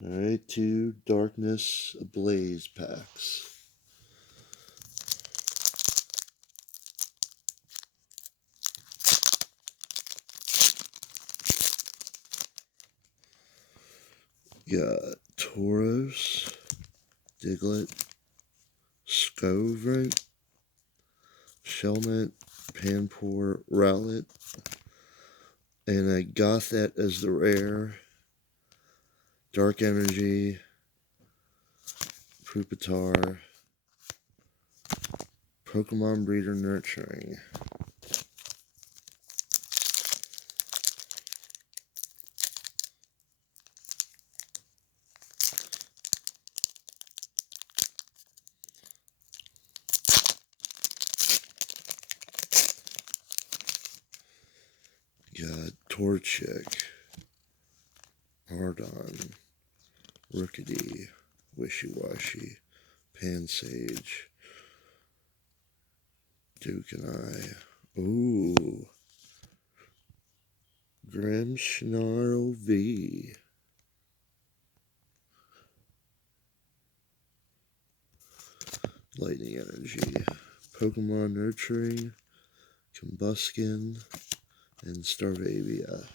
Alright, 2 Darkness Ablaze packs. Got Tauros, Diglett, Scovrent, Shelmet, Panpour, Rowlet, and I got that as the rare. Dark Energy, Pupitar, Pokemon Breeder Nurturing. Got Torchic, Ardon, Rookidee, Wishy-Washy, Pansage, Duke-and-I. Ooh. Grimmsnarl V. Lightning Energy, Pokemon Nurturing, Combuskin, and Starvavia.